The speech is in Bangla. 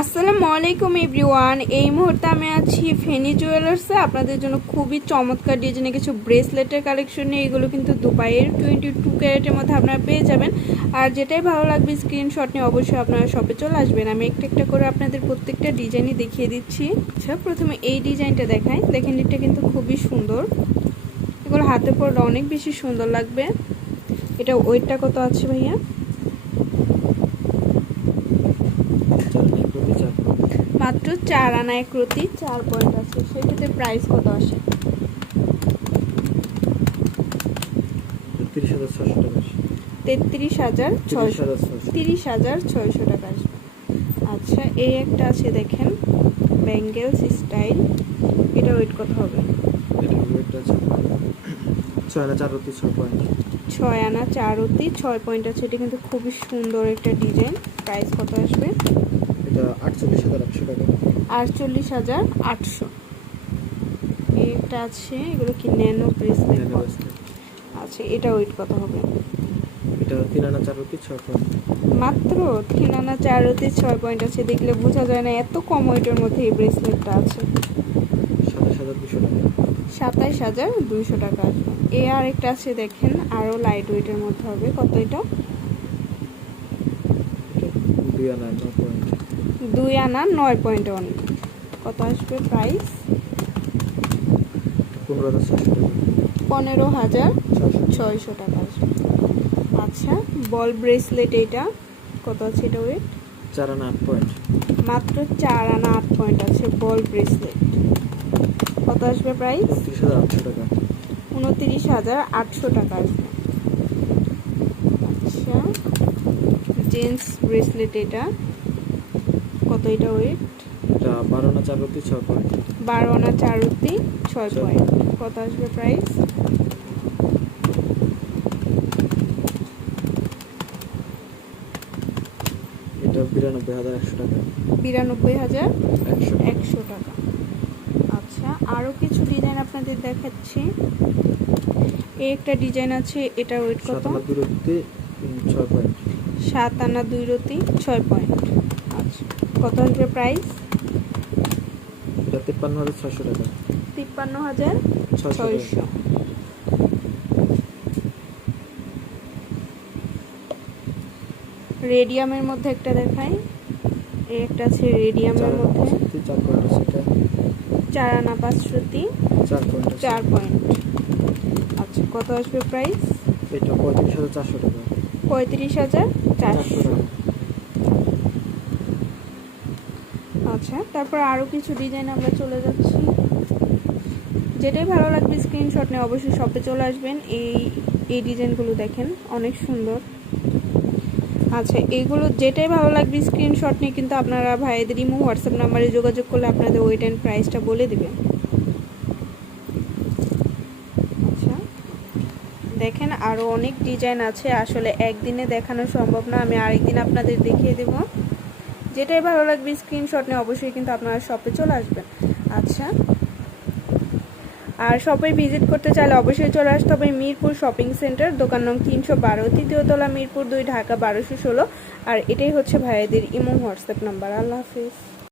আসসালামু আলাইকুম এভরিওয়ান। এই মুহূর্তে আমি আছি ফেনী জুয়েলার্সে আপনাদের জন্য খুবই চমৎকার ডিজাইনের কিছু ব্রেসলেটের কালেকশন নিয়ে। এগুলো কিন্তু দুবাইয়ের 22 ক্যারেটের মধ্যে আপনারা পেয়ে যাবেন। আর যেটাই ভালো লাগবে স্ক্রিনশট নিয়ে অবশ্যই আপনারা শপে চলে আসবেন। আমি একটা একটা করে আপনাদের প্রত্যেকটা ডিজাইনই দেখিয়ে দিচ্ছি। আচ্ছা, প্রথমে এই ডিজাইনটা দেখাই। দেখেন, এটা কিন্তু খুবই সুন্দর। এগুলো হাতে পরলে অনেক বেশি সুন্দর লাগবে। এটা ওয়েটটা কত আছে ভাইয়া? মাত্র 4 আনা 1 রতি 4 পয়েন্ট আছে। সেটাতে প্রাইস কত আসে? 30,600 টাকা আসবে। আচ্ছা, এই একটা আছে দেখেন, ব্যাঙ্গেলস স্টাইল। এটা ওয়েট কত হবে? 6 আনা 4 রতি 6 পয়েন্ট আছে। এটা কিন্তু খুবই সুন্দর একটা ডিজাইন। প্রাইস কত আসবে? এটা 48,800 টাকা। 48,800। এটা আছে, এগুলো কি ন্যানো ব্রেসলেট? আচ্ছা, এটা ওয়েট কত হবে? এটা 3 আনা 4 রতি 6 পয়েন্ট। মাত্র 3 আনা 4 রতি 6 পয়েন্ট আছে। দেখলে বোঝা যায় না এত কম ওয়েটের মধ্যে এই ব্রেসলেটটা আছে। 27,200 টাকা। 27,200 টাকা আসবে। এ আর একটা আছে দেখেন, আরও লাইট ওয়েটের মধ্যে হবে। কত এটা? 2 আনা 9 পয়েন্ট। 2 আনা 9 পয়েন্ট অনলি। কত আসবে প্রাইস? 15,600 টাকা। 15,600 টাকা আসবে। আচ্ছা, বল ব্রেসলেট এটা কত আছে? এটা ওয়েট 4 আনা 8 পয়েন্ট। মাত্র 4 আনা 8 পয়েন্ট আছে বল ব্রেসলেট। কত আসবে প্রাইস? 29,800 টাকা। 29,800 টাকা আসবে। আচ্ছা, জেন্টস ব্রেসলেট এটা কত? এটা ওয়েট এটা 12 আনা 4 রতি 6 পয়েন্ট। 12 আনা 4 রতি 6 পয়েন্ট। কত আসবে প্রাইস? এটা 92,100 টাকা। 92,100 টাকা। আচ্ছা, আরও কিছু ডিজাইন আপনাদের দেখাচ্ছি। এই একটা ডিজাইন আছে, এটা ওয়েট কত? 7 আনা 2 রতি 6 পয়েন্ট। 7 আনা 2 রতি 6 পয়েন্ট। আচ্ছা, কত আসবে প্রাইস? এটা 53,600 টাকা। 53,600। রেডিয়ামের মধ্যে একটা দেখাই। এই একটা আছে রেডিয়ামের মধ্যে, 4 পয়েন্ট আছে। এটা 4 আনা 5 রতি 4 পয়েন্ট আছে। 4 পয়েন্ট। আচ্ছা, কত আসবে প্রাইস? এটা 35,400 টাকা। 35,400। আচ্ছা, তারপর আরও কিছু ডিজাইন আমরা চলে যাচ্ছি। যেটাই ভালো লাগবে স্ক্রিনশট নিয়ে অবশ্যই শপে চলে আসবেন। এই ডিজাইনগুলো দেখেন, অনেক সুন্দর। আচ্ছা, এইগুলো যেটাই ভালো লাগবে স্ক্রিনশট নিয়ে কিন্তু আপনারা ভাইদের ইমো হোয়াটসঅ্যাপ নাম্বারে যোগাযোগ করলে আপনাদের ওয়েট অ্যান্ড প্রাইসটা বলে দেবে। আচ্ছা, দেখেন আরও অনেক ডিজাইন আছে। আসলে একদিনে দেখানো সম্ভব না, আমি আরেকদিন আপনাদের দেখিয়ে দেব। যেটাই ভালো লাগবে স্ক্রিনশট নিয়ে অবশ্যই কিন্তু আপনারা শপে চলে আসবেন। আচ্ছা, আর শপে ভিজিট করতে চাইলে অবশ্যই চলে আসতে হবে মিরপুর শপিং সেন্টার, দোকান নং 312, 3য় তলা, মিরপুর 2, ঢাকা 1216। আর এটাই হচ্ছে ভাইয়াদের ইমো হোয়াটসঅ্যাপ নাম্বার। আল্লাহ হাফিজ।